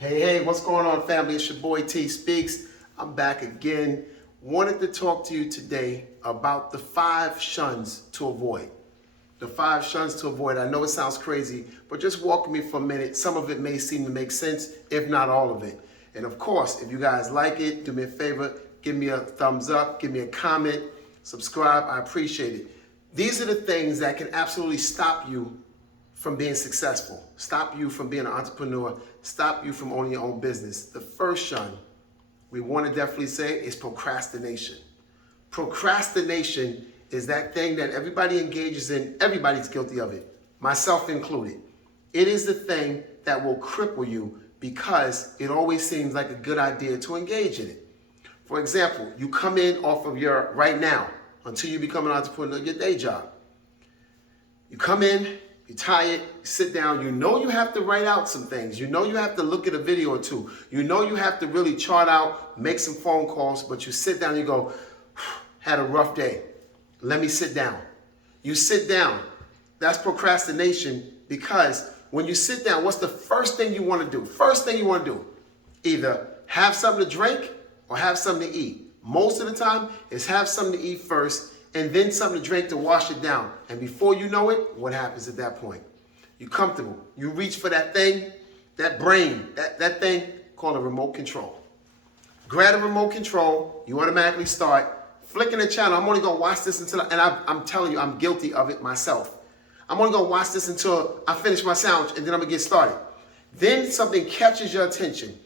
Hey, what's going on, family? It's your boy T Speaks. I'm back again. Wanted to talk to you today about the 5 shuns to avoid. The 5 shuns to avoid. I know it sounds crazy, but just walk with me for a minute. Some of it may seem to make sense, if not all of it. And of course, if you guys like it, do me a favor, give me a thumbs up, give me a comment, subscribe. I appreciate it. These are the things that can absolutely stop you from being successful, stop you from being an entrepreneur, stop you from owning your own business. The first shun we want to definitely say is procrastination. Procrastination is that thing that everybody engages in. Everybody's guilty of it, myself included. It is the thing that will cripple you because it always seems like a good idea to engage in it. For example, you come in off of your right now, until you become an entrepreneur, your day job. You come in, you're tired, you sit down, you know you have to write out some things. You know you have to look at a video or two. You know you have to really chart out, make some phone calls, but you sit down and you go, had a rough day. Let me sit down. You sit down. That's procrastination, because when you sit down, what's the first thing you want to do? First thing you want to do, either have something to drink or have something to eat. Most of the time, it's have something to eat first, and then something to drink to wash it down. And before you know it, what happens at that point? You're comfortable. You reach for that thing, that brain, that thing called a remote control. Grab a remote control, you automatically start flicking the channel. I'm only gonna watch this until, I'm telling you, I'm guilty of it myself. I'm only gonna watch this until I finish my sandwich, and then I'm gonna get started. Then something catches your attention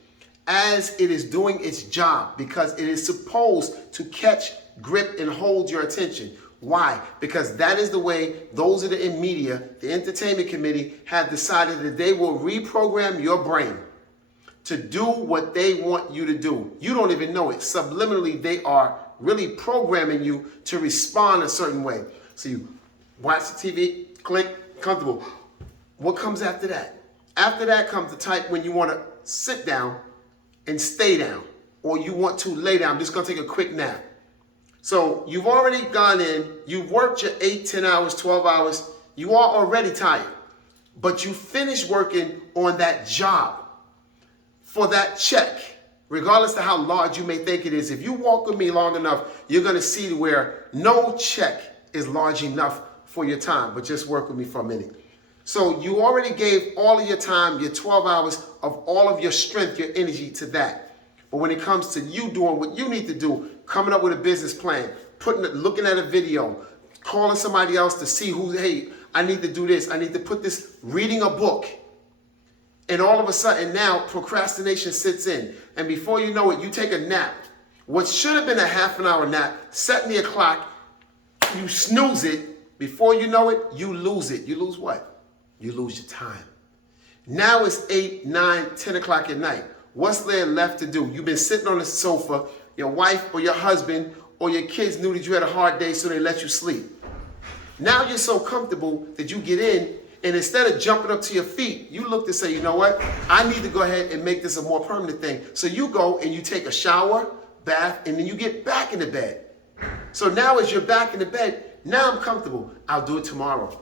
as it is doing its job, because it is supposed to catch, grip, and hold your attention. Why? Because that is the way those that are in media, the entertainment committee, have decided that they will reprogram your brain to do what they want you to do. You don't even know it. Subliminally, they are really programming you to respond a certain way. So you watch the TV, click, comfortable. What comes after that? After that comes the type when you want to sit down and stay down, or you want to lay down. I'm just gonna take a quick nap. So you've already gone in, you've worked your 8, 10 hours, 12 hours, you are already tired, but you finish working on that job for that check, regardless of how large you may think it is. If you walk with me long enough, you're gonna see where no check is large enough for your time, but just work with me for a minute. So you already gave all of your time, your 12 hours of all of your strength, your energy to that. But when it comes to you doing what you need to do, coming up with a business plan, looking at a video, calling somebody else to see hey, I need to do this, I need to put this, reading a book. And all of a sudden now procrastination sits in. And before you know it, you take a nap. What should have been a half an hour nap, setting the clock, you snooze it. Before you know it, you lose it. You lose what? You lose your time. Now it's 8, 9, 10 o'clock at night. What's there left to do? You've been sitting on the sofa, your wife or your husband or your kids knew that you had a hard day, so they let you sleep. Now you're so comfortable that you get in, and instead of jumping up to your feet, you look to say, you know what? I need to go ahead and make this a more permanent thing. So you go and you take a shower, bath, and then you get back into bed. So now as you're back in the bed, now I'm comfortable. I'll do it tomorrow.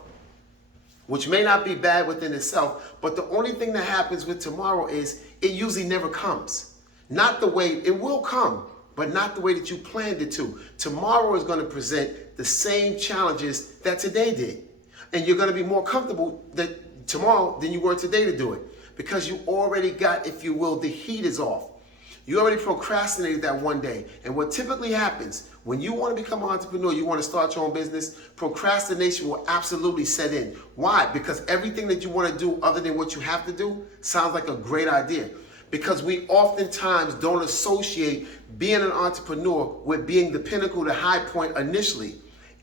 Which may not be bad within itself, but the only thing that happens with tomorrow is it usually never comes. Not the way, it will come, but not the way that you planned it to. Tomorrow is going to present the same challenges that today did. And you're going to be more comfortable tomorrow than you were today to do it, because you already got, if you will, the heat is off. You already procrastinated that one day. And what typically happens when you want to become an entrepreneur, you want to start your own business, procrastination will absolutely set in. Why? Because everything that you want to do other than what you have to do sounds like a great idea. Because we oftentimes don't associate being an entrepreneur with being the pinnacle, the high point initially.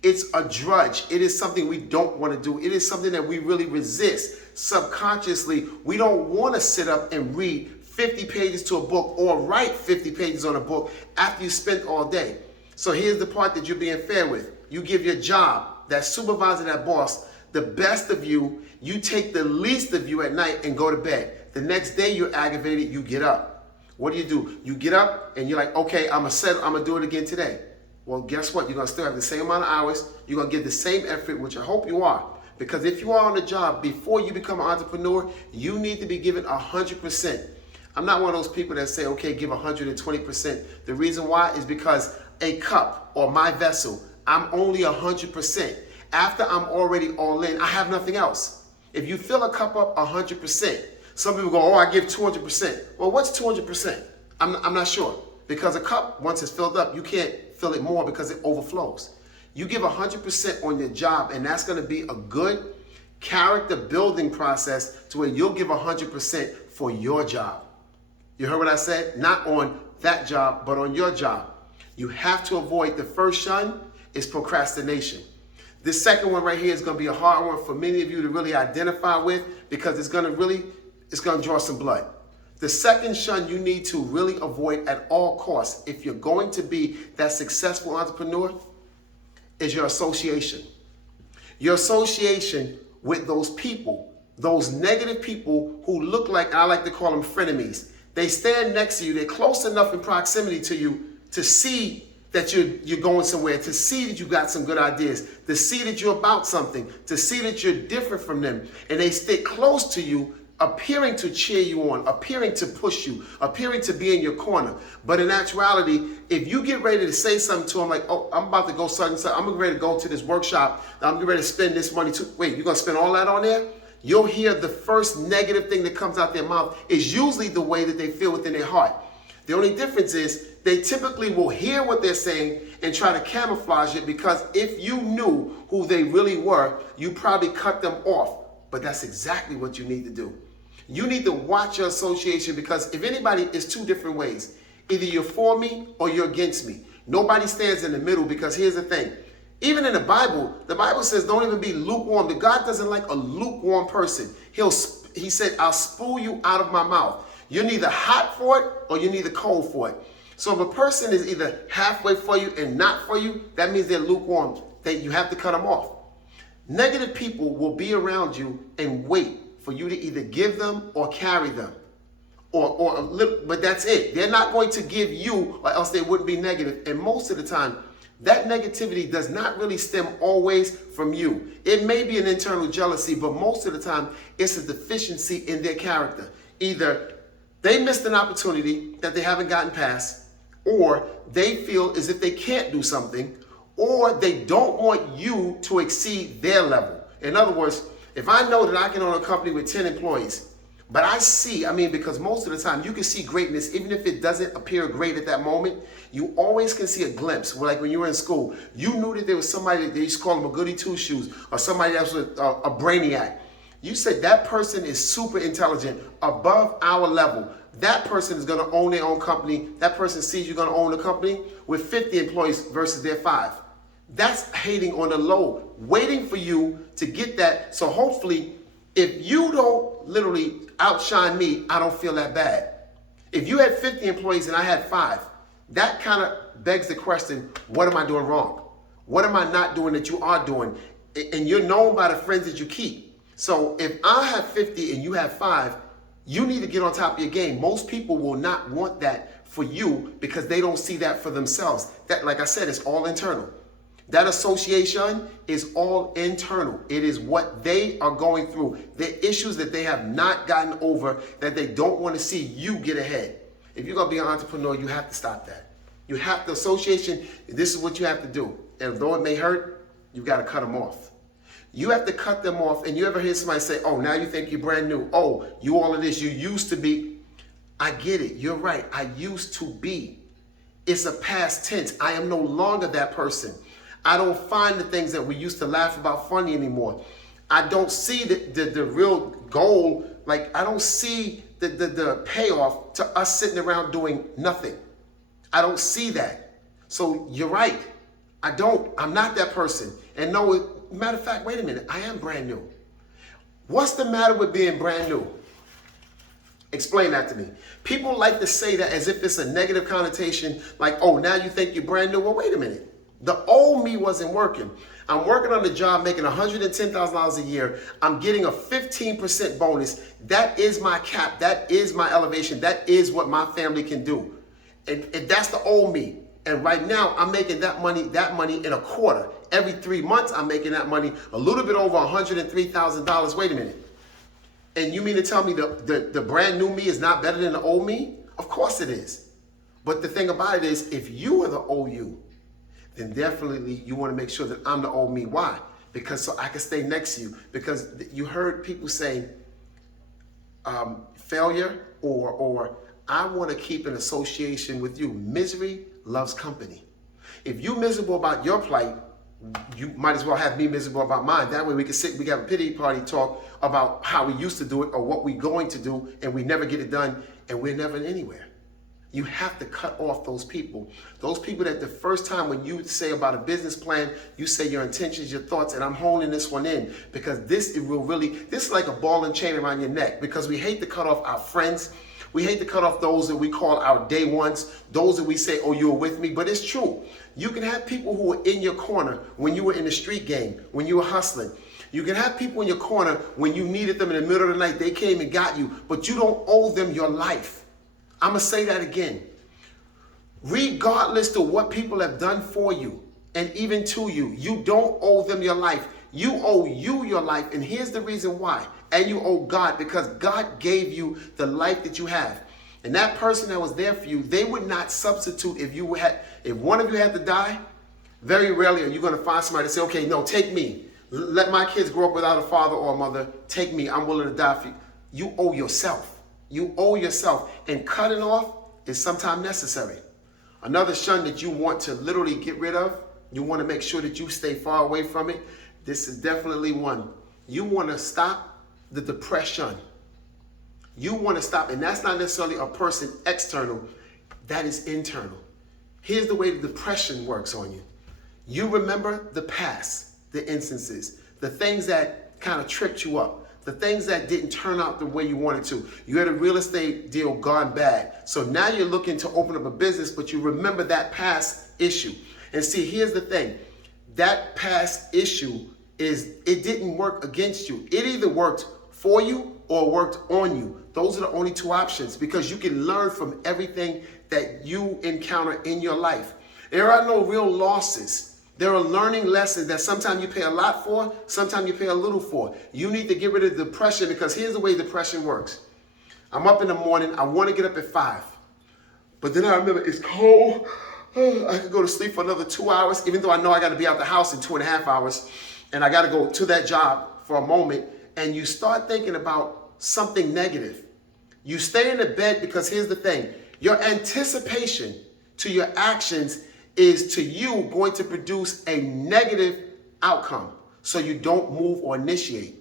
It's a drudge. It is something we don't want to do. It is something that we really resist. Subconsciously, we don't want to sit up and read 50 pages to a book or write 50 pages on a book after you spent all day. So here's the part that you're being fair with. You give your job, that supervisor, that boss, the best of you. You take the least of you at night and go to bed. The next day you're aggravated, you get up. What do? You get up and you're like, okay, I'm gonna do it again today. Well, guess what? You're gonna still have the same amount of hours. You're gonna give the same effort, which I hope you are. Because if you are on the job, before you become an entrepreneur, you need to be given 100%. I'm not one of those people that say, okay, give 120%. The reason why is because a cup or my vessel, I'm only 100%. After I'm already all in, I have nothing else. If you fill a cup up 100%, some people go, oh, I give 200%. Well, what's 200%? I'm not sure. Because a cup, once it's filled up, you can't fill it more because it overflows. You give 100% on your job, and that's going to be a good character building process to where you'll give 100% for your job. You heard what I said? Not on that job, but on your job. You have to avoid, the first shun is procrastination. This second one right here is going to be a hard one for many of you to really identify with because it's going to draw some blood. The second shun you need to really avoid at all costs if you're going to be that successful entrepreneur is your association. Your association with those people, those negative people who look like, I like to call them frenemies. They stand next to you. They're close enough in proximity to you to see that you're going somewhere, to see that you got some good ideas, to see that you're about something, to see that you're different from them. And they stick close to you, appearing to cheer you on, appearing to push you, appearing to be in your corner. But in actuality, if you get ready to say something to them like, oh, I'm about to go such and such, I'm ready to go to this workshop, I'm getting ready to spend this money too. Wait, you're going to spend all that on there? You'll hear the first negative thing that comes out their mouth is usually the way that they feel within their heart. The only difference is they typically will hear what they're saying and try to camouflage it, because if you knew who they really were, you probably cut them off. But that's exactly what you need to do. You need to watch your association, because if anybody, is two different ways. Either you're for me or you're against me. Nobody stands in the middle, because here's the thing. Even in the Bible says don't even be lukewarm. God doesn't like a lukewarm person. He said, I'll spew you out of my mouth. You're neither hot for it or you're neither cold for it. So if a person is either halfway for you and not for you, that means they're lukewarm. You have to cut them off. Negative people will be around you and wait for you to either give them or carry them. But that's it. They're not going to give you, or else they wouldn't be negative. And most of the time, that negativity does not really stem always from you. It may be an internal jealousy, but most of the time, it's a deficiency in their character. Either they missed an opportunity that they haven't gotten past, or they feel as if they can't do something, or they don't want you to exceed their level. In other words, if I know that I can own a company with 10 employees, but because most of the time you can see greatness, even if it doesn't appear great at that moment, you always can see a glimpse. Like when you were in school, you knew that there was somebody that they used to call them a goody two-shoes, or somebody that was a brainiac. You said that person is super intelligent, above our level. That person is going to own their own company. That person sees you're going to own a company with 50 employees versus their 5. That's hating on the low, waiting for you to get that. So hopefully, if you don't literally outshine me, I don't feel that bad. If you had 50 employees and I had 5, that kind of begs the question, what am I doing wrong? What am I not doing that you are doing? And you're known by the friends that you keep. So if I have 50 and you have 5, you need to get on top of your game. Most people will not want that for you because they don't see that for themselves. That, like I said, is all internal. That association is all internal. It is what they are going through. The issues that they have not gotten over, that they don't want to see you get ahead. If you're going to be an entrepreneur, you have to stop that. You have to, association, this is what you have to do. And though it may hurt, you've got to cut them off. You have to cut them off. And you ever hear somebody say, oh, now you think you're brand new. Oh, you all of this. You used to be. I get it. You're right. I used to be. It's a past tense. I am no longer that person. I don't find the things that we used to laugh about funny anymore. I don't see the real goal. Like, I don't see the payoff to us sitting around doing nothing. I don't see that. So you're right. I'm not that person. And no, matter of fact, wait a minute. I am brand new. What's the matter with being brand new? Explain that to me. People like to say that as if it's a negative connotation, like, oh, now you think you're brand new. Well, wait a minute. The old me wasn't working. I'm working on the job, making $110,000 a year. I'm getting a 15% bonus. That is my cap. That is my elevation. That is what my family can do. And that's the old me. And right now, I'm making that money in a quarter. Every 3 months, I'm making that money, a little bit over $103,000. Wait a minute. And you mean to tell me the brand new me is not better than the old me? Of course it is. But the thing about it is, if you are the old you, then definitely you want to make sure that I'm the old me. Why? Because so I can stay next to you. Because you heard people say failure or I want to keep an association with you. Misery loves company. If you're miserable about your plight, you might as well have me miserable about mine. That way we can sit, we can have a pity party talk about how we used to do it or what we're going to do, and we never get it done, and we're never anywhere. You have to cut off those people. Those people that the first time when you say about a business plan, you say your intentions, your thoughts, and I'm holding this one in because this is like a ball and chain around your neck, because we hate to cut off our friends. We hate to cut off those that we call our day ones, those that we say, oh, you were with me. But it's true. You can have people who were in your corner when you were in the street game, when you were hustling. You can have people in your corner when you needed them in the middle of the night. They came and got you, but you don't owe them your life. I'm going to say that again. Regardless of what people have done for you and even to you, you don't owe them your life. You owe you your life, and here's the reason why. And you owe God, because God gave you the life that you have. And that person that was there for you, they would not substitute if one of you had to die. Very rarely are you going to find somebody to say, okay, no, take me. Let my kids grow up without a father or a mother. Take me. I'm willing to die for you. You owe yourself. You owe yourself. And cutting off is sometimes necessary. Another shun that you want to literally get rid of, you want to make sure that you stay far away from it. This is definitely one. You want to stop the depression. You want to stop, and that's not necessarily a person external, that is internal. Here's the way the depression works on you. You remember the past, the instances, the things that kind of tripped you up, the things that didn't turn out the way you wanted to. You had a real estate deal gone bad. So now you're looking to open up a business, but you remember that past issue. And see, here's the thing. That past issue it didn't work against you. It either worked for you or worked on you. Those are the only two options, because you can learn from everything that you encounter in your life. There are no real losses. There are learning lessons that sometimes you pay a lot for, sometimes you pay a little for. You need to get rid of depression, because here's the way depression works. I'm up in the morning. I want to get up at 5. But then I remember it's cold. I could go to sleep for another 2 hours, even though I know I got to be out the house in 2.5 hours. And I got to go to that job for a moment. And you start thinking about something negative. You stay in the bed because here's the thing. Your anticipation to your actions is to you going to produce a negative outcome. So you don't move or initiate.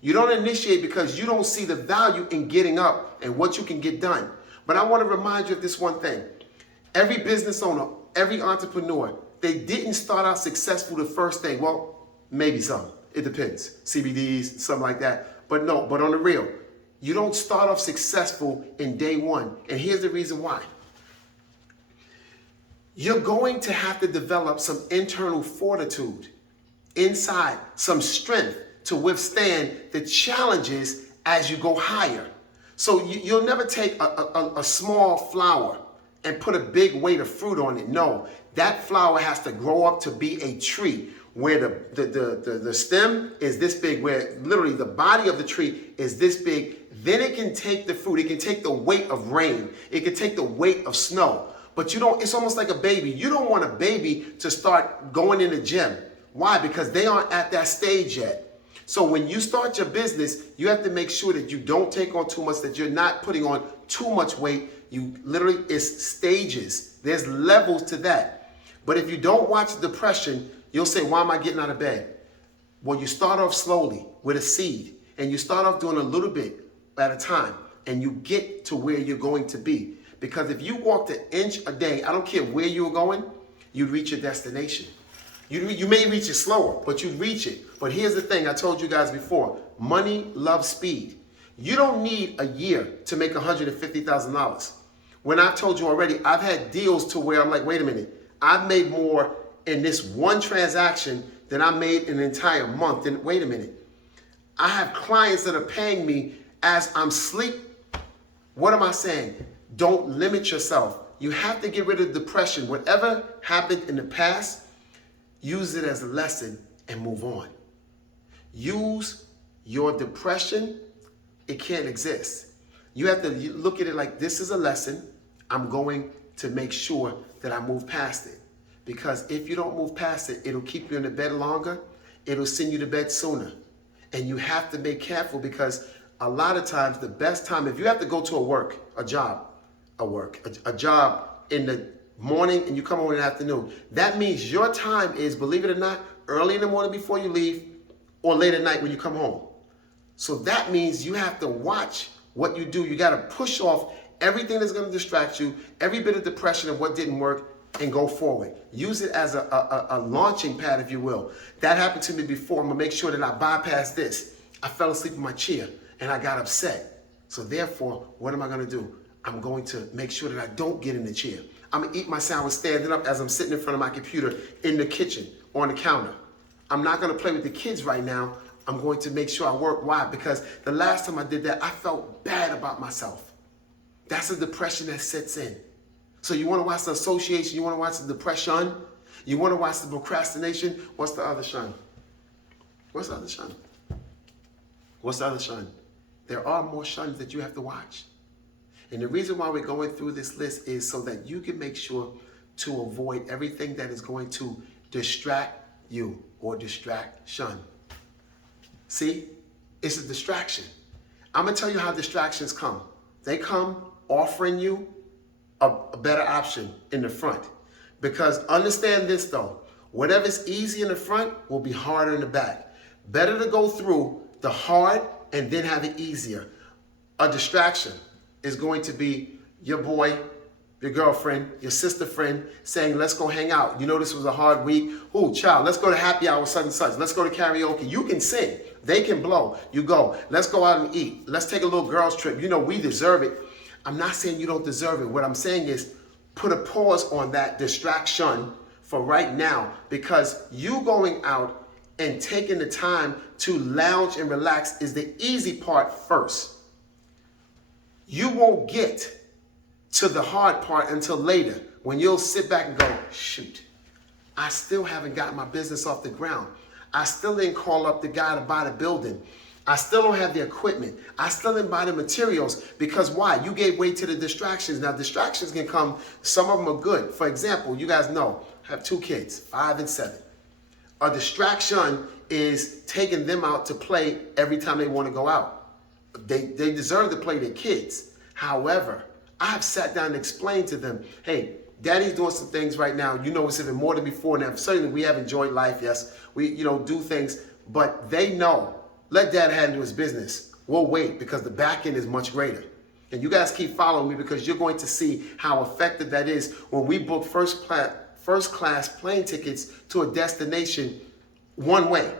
You don't initiate because you don't see the value in getting up and what you can get done. But I want to remind you of this one thing. Every business owner, every entrepreneur, they didn't start out successful the first day. Well, maybe some. It depends. CBDs, something like that. But no, but on the real, you don't start off successful in day one. And here's the reason why. You're going to have to develop some internal fortitude inside, some strength to withstand the challenges as you go higher. So you'll never take a small flower and put a big weight of fruit on it. No, that flower has to grow up to be a tree where the stem is this big, where literally the body of the tree is this big. Then it can take the fruit. It can take the weight of rain. It can take the weight of snow. But you don't, it's almost like a baby. You don't want a baby to start going in the gym. Why? Because they aren't at that stage yet. So when you start your business, you have to make sure that you don't take on too much, that you're not putting on too much weight. You literally, it's stages. There's levels to that. But if you don't watch depression, you'll say, why am I getting out of bed? Well, you start off slowly with a seed, and you start off doing a little bit at a time, and you get to where you're going to be. Because if you walked an inch a day, I don't care where you were going, you'd reach your destination. You may reach it slower, but you'd reach it. But here's the thing I told you guys before. Money loves speed. You don't need a year to make $150,000. When I've told you already, I've had deals to where I'm like, wait a minute, I've made more in this one transaction than I made in an entire month. And wait a minute, I have clients that are paying me as I'm asleep. What am I saying? Don't limit yourself. You have to get rid of depression. Whatever happened in the past, use it as a lesson and move on. Use your depression it can't exist. You have to look at it like this is a lesson. I'm going to make sure that I move past it. Because if you don't move past it, it'll keep you in the bed longer. It'll send you to bed sooner. And you have to be careful because a lot of times the best time, if you have to go to a job in the morning and you come home in the afternoon, that means your time is, believe it or not, early in the morning before you leave or late at night when you come home. So that means you have to watch what you do. You got to push off everything that's going to distract you, every bit of depression of what didn't work, and go forward. Use it as a launching pad, if you will. That happened to me before. I'm going to make sure that I bypass this. I fell asleep in my chair and I got upset. So therefore, what am I going to do? I'm going to make sure that I don't get in the chair. I'm going to eat my sandwich standing up as I'm sitting in front of my computer in the kitchen or on the counter. I'm not going to play with the kids right now. I'm going to make sure I work. Why? Because the last time I did that, I felt bad about myself. That's a depression that sets in. So you want to watch the association, you want to watch the depression, you want to watch the procrastination. What's the other shun? What's the other shun? What's the other shun? There are more shuns that you have to watch. And the reason why we're going through this list is so that you can make sure to avoid everything that is going to distract you or shun. See, it's a distraction. I'm going to tell you how distractions come. They come offering you a better option in the front. Because understand this though, whatever's easy in the front will be harder in the back. Better to go through the hard and then have it easier. A distraction is going to be your boy, your girlfriend, your sister friend saying, let's go hang out. You know this was a hard week. Ooh, child, let's go to happy hour such and such. Let's go to karaoke. You can sing. They can blow. You go. Let's go out and eat. Let's take a little girls trip. You know, we deserve it. I'm not saying you don't deserve it. What I'm saying is put a pause on that distraction for right now, because you going out and taking the time to lounge and relax is the easy part first. You won't get to the hard part until later, when you'll sit back and go, shoot, I still haven't gotten my business off the ground. I still didn't call up the guy to buy the building. I still don't have the equipment. I still didn't buy the materials. Because why? You gave way to the distractions. Now, distractions can come. Some of them are good. For example, you guys know, I have 2 kids, 5 and 7. A distraction is taking them out to play every time they want to go out. They deserve to play their kids. However, I have sat down and explained to them, hey, Daddy's doing some things right now. You know, it's even more than before. Now, certainly we have enjoyed life. Yes, we, do things, but they know, let Dad handle his business. We'll wait because the back end is much greater. And you guys keep following me because you're going to see how effective that is when we book first class plane tickets to a destination one way.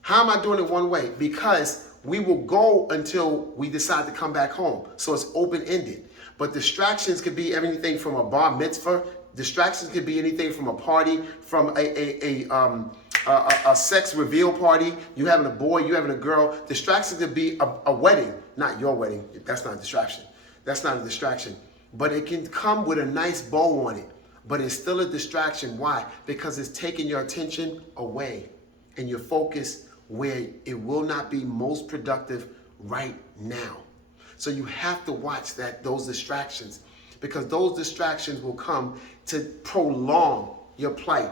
How am I doing it one way? Because we will go until we decide to come back home. So it's open-ended. But distractions could be everything from a bar mitzvah. Distractions could be anything from a party, from a sex reveal party. You having a boy, you having a girl. Distractions could be a wedding, not your wedding. That's not a distraction. That's not a distraction. But it can come with a nice bow on it. But it's still a distraction. Why? Because it's taking your attention away and your focus where it will not be most productive right now. So you have to watch those distractions, because those distractions will come to prolong your plight,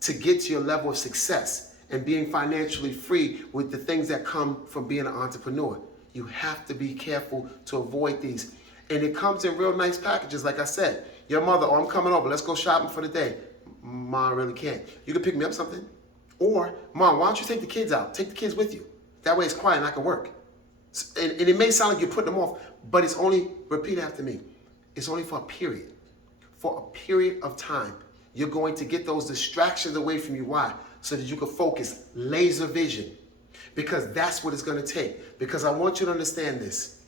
to get to your level of success and being financially free with the things that come from being an entrepreneur. You have to be careful to avoid these. And it comes in real nice packages. Like I said, your mother, I'm coming over, let's go shopping for the day. Mom, I really can't. You can pick me up something. Or, Mom, why don't you take the kids out? Take the kids with you. That way it's quiet and I can work. And it may sound like you're putting them off, but it's only, repeat after me, it's only for a period. For a period of time. You're going to get those distractions away from you. Why? So that you can focus, laser vision. Because that's what it's going to take. Because I want you to understand this.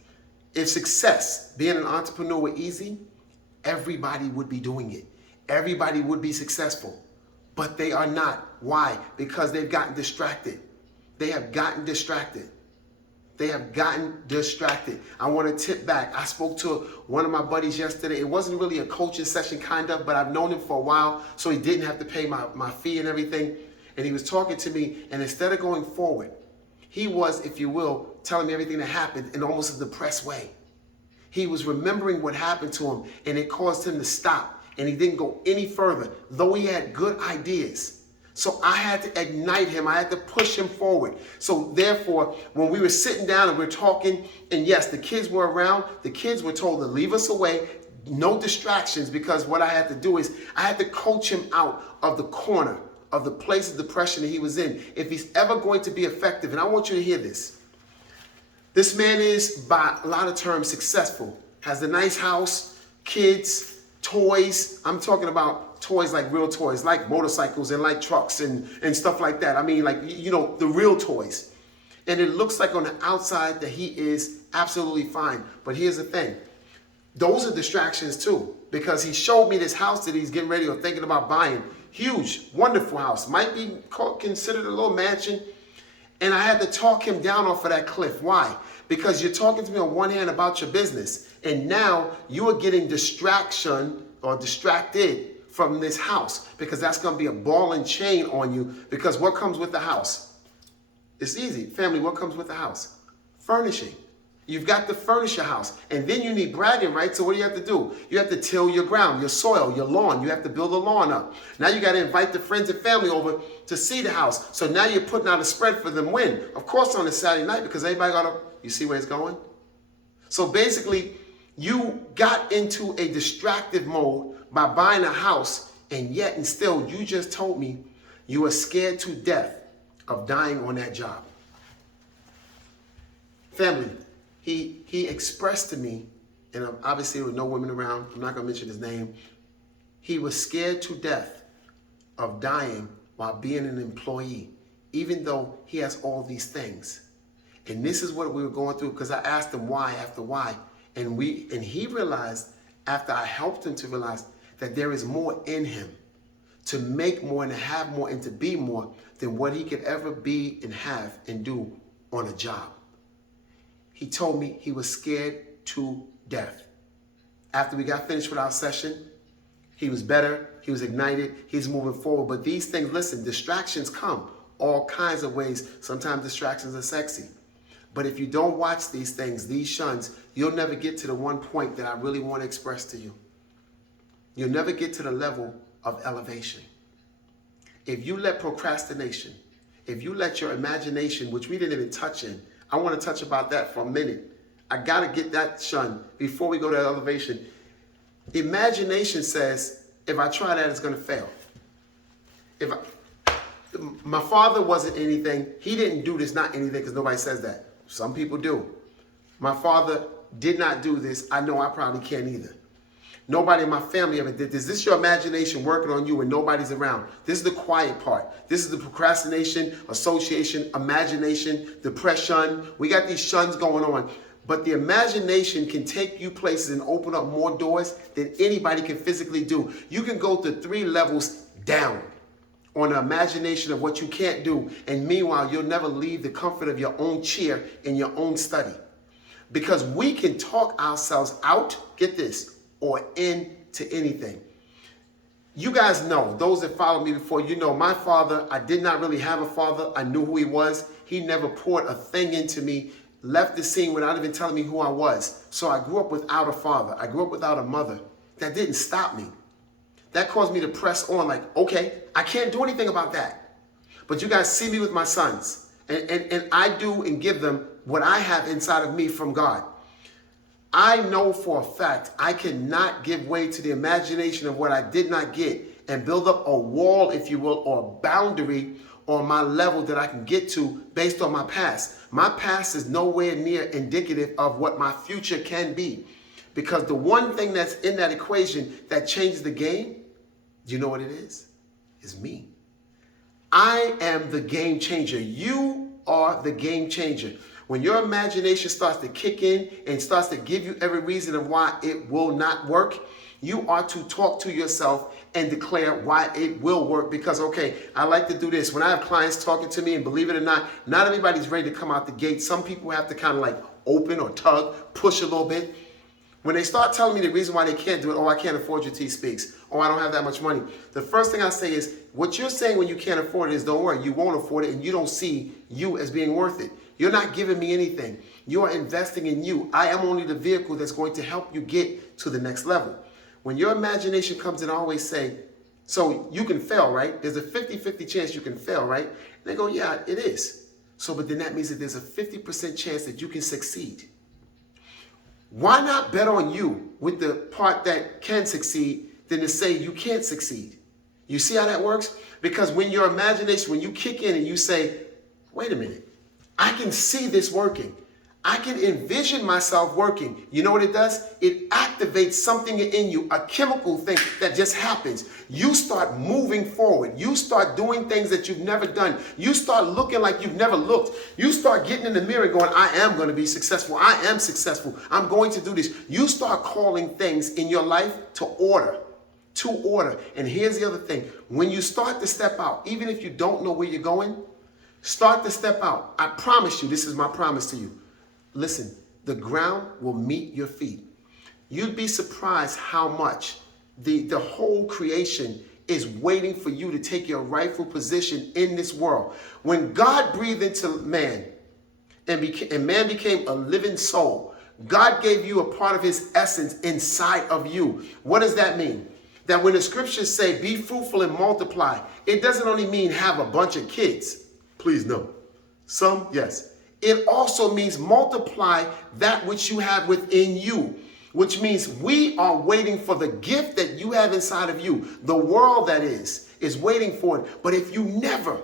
If success, being an entrepreneur, were easy, everybody would be doing it. Everybody would be successful. But they are not. Why? Because they've gotten distracted. They have gotten distracted. They have gotten distracted. I want to tip back. I spoke to one of my buddies yesterday. It wasn't really a coaching session, kind of, but I've known him for a while, so he didn't have to pay my fee and everything. And he was talking to me, and instead of going forward, He was, if you will, telling me everything that happened in almost a depressed way. He was remembering what happened to him, and it caused him to stop, and he didn't go any further, though he had good ideas. So I had to ignite him. I had to push him forward. So therefore, when we were sitting down and we were talking, and yes, the kids were around, the kids were told to leave us away, no distractions, because what I had to do is I had to coach him out of the corner of the place of depression that he was in, if he's ever going to be effective. And I want you to hear this. This man is, by a lot of terms, successful. Has a nice house, kids, toys. I'm talking about toys like real toys, like motorcycles and like trucks and stuff like that. I mean, like, you know, the real toys. And it looks like on the outside that he is absolutely fine. But here's the thing. Those are distractions too, because he showed me this house that he's getting ready or thinking about buying. Huge, wonderful house. Might be considered a little mansion. And I had to talk him down off of that cliff. Why? Because you're talking to me on one hand about your business, and now you are getting distraction or distracted from this house, because that's going to be a ball and chain on you. Because what comes with the house? It's easy. Family, what comes with the house? Furnishing. You've got to furnish your house. And then you need bragging rights. So what do you have to do? You have to till your ground, your soil, your lawn. You have to build a lawn up. Now you got to invite the friends and family over to see the house. So now you're putting out a spread for them when? Of course on a Saturday night, because everybody got to, you see where it's going? So basically, you got into a distracted mode by buying a house, and yet and still you just told me you were scared to death of dying on that job. Family, he expressed to me, and obviously with no women around, I'm not going to mention his name, he was scared to death of dying while being an employee, even though he has all these things. And this is what we were going through, because I asked him why after why, and he realized, after I helped him to realize, that there is more in him to make more and to have more and to be more than what he could ever be and have and do on a job. He told me he was scared to death. After we got finished with our session, he was better, he was ignited, he's moving forward. But these things, listen, distractions come all kinds of ways. Sometimes distractions are sexy. But if you don't watch these things, these shuns, you'll never get to the one point that I really want to express to you. You'll never get to the level of elevation. If you let procrastination, if you let your imagination, which we didn't even touch in, I want to touch about that for a minute. I got to get that shun before we go to elevation. Imagination says, if I try that, it's going to fail. My father wasn't anything. He didn't do this, not anything, because nobody says that. Some people do. My father did not do this. I know I probably can't either. Nobody in my family ever did this. This is your imagination working on you when nobody's around. This is the quiet part. This is the procrastination, association, imagination, depression. We got these shuns going on. But the imagination can take you places and open up more doors than anybody can physically do. You can go to 3 levels down on the imagination of what you can't do. And meanwhile, you'll never leave the comfort of your own chair in your own study. Because we can talk ourselves out, get this, or into anything. You guys know, those that followed me before, you know my father, I did not really have a father. I knew who he was. He never poured a thing into me, left the scene without even telling me who I was. So I grew up without a father. I grew up without a mother. That didn't stop me. That caused me to press on like, okay, I can't do anything about that. But you guys see me with my sons. And I do and give them what I have inside of me from God. I know for a fact I cannot give way to the imagination of what I did not get and build up a wall, if you will, or a boundary on my level that I can get to based on my past. My past is nowhere near indicative of what my future can be. Because the one thing that's in that equation that changes the game, do you know what it is? It's me. I am the game changer. You are the game changer. When your imagination starts to kick in and starts to give you every reason of why it will not work, you are to talk to yourself and declare why it will work. Because, okay, I like to do this. When I have clients talking to me, and believe it or not everybody's ready to come out the gate. Some people have to kind of like open or tug, push a little bit. When they start telling me the reason why they can't do it, oh, I can't afford your T Speaks. Oh, I don't have that much money. The first thing I say is, what you're saying when you can't afford it is, don't worry, you won't afford it, and you don't see you as being worth it. You're not giving me anything. You are investing in you. I am only the vehicle that's going to help you get to the next level. When your imagination comes in, I always say, so you can fail, right? There's a 50-50 chance you can fail, right? And they go, yeah, it is. So, but then that means that there's a 50% chance that you can succeed. Why not bet on you with the part that can succeed than to say you can't succeed? You see how that works? Because when your imagination, when you kick in and you say, wait a minute, I can see this working. I can envision myself working. You know what it does? It activates something in you, a chemical thing that just happens. You start moving forward. You start doing things that you've never done. You start looking like you've never looked. You start getting in the mirror going, I am going to be successful. I am successful. I'm going to do this. You start calling things in your life to order. To order. And here's the other thing. When you start to step out, even if you don't know where you're going, start to step out. I promise you, this is my promise to you. Listen, the ground will meet your feet. You'd be surprised how much the whole creation is waiting for you to take your rightful position in this world. When God breathed into man and man became a living soul, God gave you a part of his essence inside of you. What does that mean? That when the scriptures say, be fruitful and multiply, it doesn't only mean have a bunch of kids. Please no. Some, yes. It also means multiply that which you have within you, which means we are waiting for the gift that you have inside of you. The world, that is waiting for it. But if you never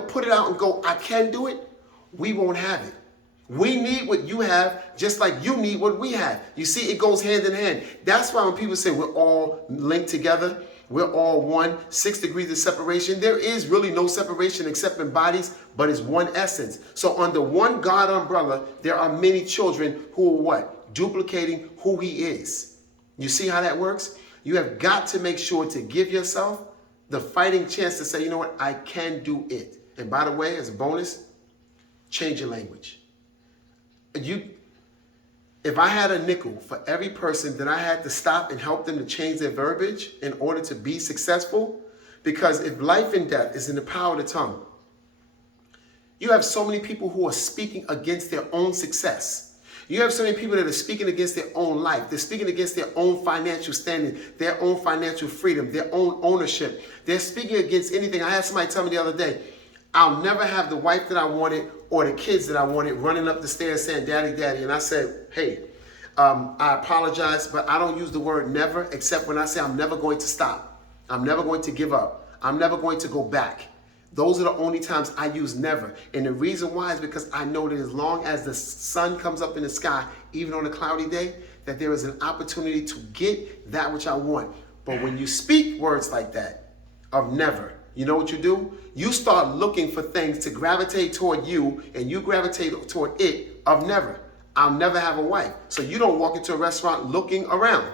put it out and go, I can do it, we won't have it. We need what you have just like you need what we have. You see, it goes hand in hand. That's why when people say we're all linked together, we're all one, 6 degrees of separation. There is really no separation except in bodies, but it's one essence. So under one God umbrella, there are many children who are what? Duplicating who he is. You see how that works? You have got to make sure to give yourself the fighting chance to say, you know what? I can do it. And by the way, as a bonus, change your language. If I had a nickel for every person that I had to stop and help them to change their verbiage in order to be successful, because if life and death is in the power of the tongue, you have so many people who are speaking against their own success. You have so many people that are speaking against their own life. They're speaking against their own financial standing, their own financial freedom, their own ownership. They're speaking against anything. I had somebody tell me the other day, I'll never have the wife that I wanted or the kids that I wanted running up the stairs saying, Daddy, Daddy. And I said, hey, I apologize, but I don't use the word never except when I say I'm never going to stop. I'm never going to give up. I'm never going to go back. Those are the only times I use never. And the reason why is because I know that as long as the sun comes up in the sky, even on a cloudy day, that there is an opportunity to get that which I want. But when you speak words like that of never, you know what you do? You start looking for things to gravitate toward you, and you gravitate toward it of never. I'll never have a wife. So you don't walk into a restaurant looking around.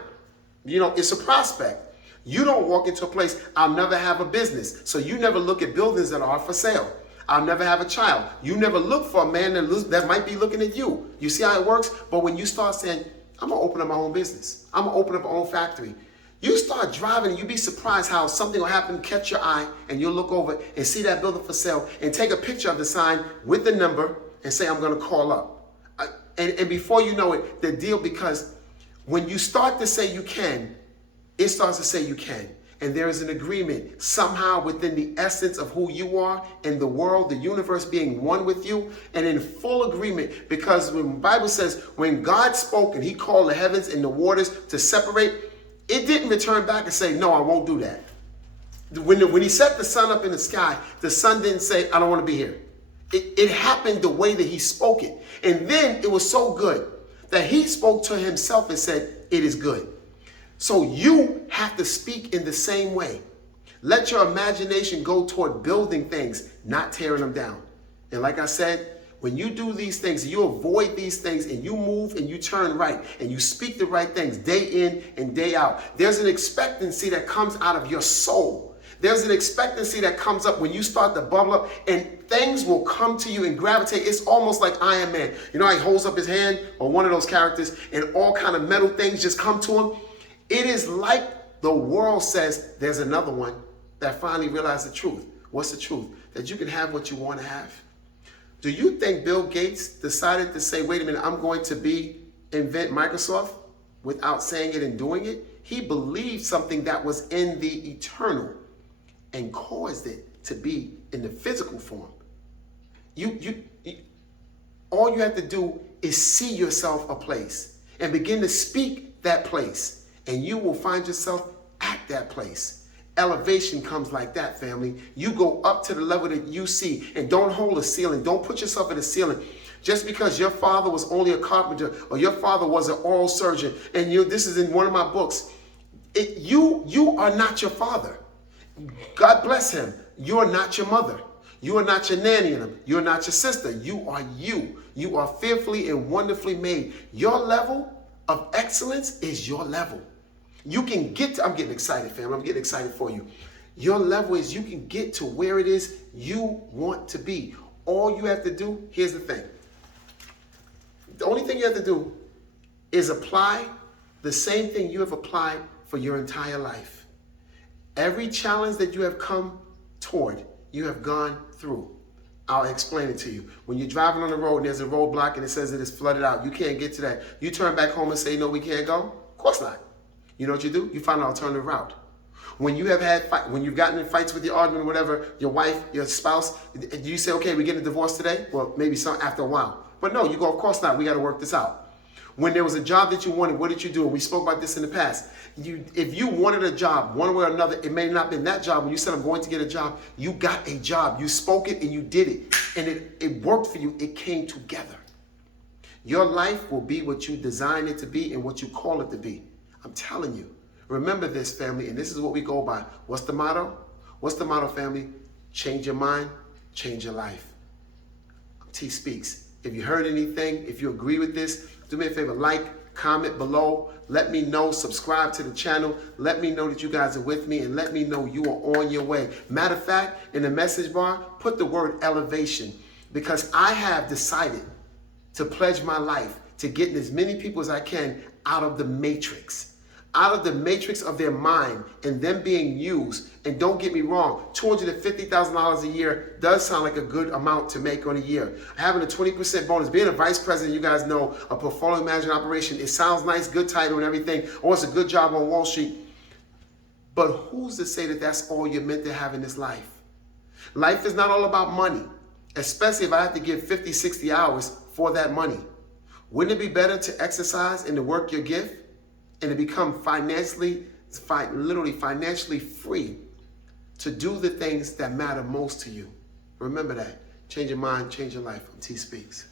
You know, it's a prospect. You don't walk into a place, I'll never have a business. So you never look at buildings that are for sale. I'll never have a child. You never look for a man that might be looking at you. You see how it works? But when you start saying, I'm going to open up my own business. I'm going to open up my own factory. You start driving and you'll be surprised how something will happen, catch your eye, and you'll look over and see that building for sale and take a picture of the sign with the number and say, I'm going to call up. And before you know it, the deal, because when you start to say you can, it starts to say you can. And there is an agreement somehow within the essence of who you are and the world, the universe being one with you and in full agreement. Because when the Bible says, when God spoke and he called the heavens and the waters to separate, it didn't return back and say, no, I won't do that. When he set the sun up in the sky, the sun didn't say, I don't want to be here. It happened the way that he spoke it. And then it was so good that he spoke to himself and said, it is good. So you have to speak in the same way. Let your imagination go toward building things, not tearing them down. And like I said, when you do these things, you avoid these things and you move and you turn right and you speak the right things day in and day out. There's an expectancy that comes out of your soul There's an expectancy that comes up when you start to bubble up, and things will come to you and gravitate. It's almost like Iron Man. You know how he holds up his hand, or one of those characters, and all kind of metal things just come to him? It is like the world says, there's another one that finally realized the truth. What's the truth? That you can have what you want to have. Do you think Bill Gates decided to say, wait a minute, I'm going to invent Microsoft without saying it and doing it? He believed something that was in the eternal and caused it to be in the physical form. All you have to do is see yourself a place and begin to speak that place, and you will find yourself at that place. Elevation comes like that, family. You go up to the level that you see, and don't hold a ceiling. Don't put yourself in a ceiling. Just because your father was only a carpenter, or your father was an oral surgeon, and this is in one of my books, you are not your father. God bless him. You are not your mother. You are not your nanny in him. You are not your sister. You are you. You are fearfully and wonderfully made. Your level of excellence is your level. You can get to, I'm getting excited, family. I'm getting excited for you. Your level is you can get to where it is you want to be. All you have to do, here's the thing. The only thing you have to do is apply the same thing you have applied for your entire life. Every challenge that you have come toward, you have gone through. I'll explain it to you. When you're driving on the road and there's a roadblock and it says it is flooded out, you can't get to that. You turn back home and say, no, we can't go? Of course not. You know what you do? You find an alternative route. When you have when you've gotten in fights with your argument or whatever, your wife, your spouse, do you say, okay, we're getting a divorce today? Well, maybe after a while. But no, you go, of course not. We got to work this out. When there was a job that you wanted, what did you do? And we spoke about this in the past. If you wanted a job, one way or another, it may not have been that job. When you said, I'm going to get a job, you got a job. You spoke it and you did it. And it worked for you. It came together. Your life will be what you design it to be and what you call it to be. I'm telling you. Remember this, family, and this is what we go by. What's the motto? What's the motto, family? Change your mind, change your life. T Speaks. If you heard anything, if you agree with this, do me a favor, like, comment below. Let me know, subscribe to the channel. Let me know that you guys are with me, and let me know you are on your way. Matter of fact, in the message bar, put the word elevation, because I have decided to pledge my life to getting as many people as I can out of the matrix of their mind and them being used. And don't get me wrong, $250,000 a year does sound like a good amount to make on a year. Having a 20% bonus, being a vice president, you guys know, a portfolio management operation, it sounds nice, good title and everything, or it's a good job on Wall Street. But who's to say that that's all you're meant to have in this life? Life is not all about money, especially if I have to give 50, 60 hours for that money. Wouldn't it be better to exercise and to work your gift and to become literally financially free to do the things that matter most to you? Remember that. Change your mind, change your life. T Speaks.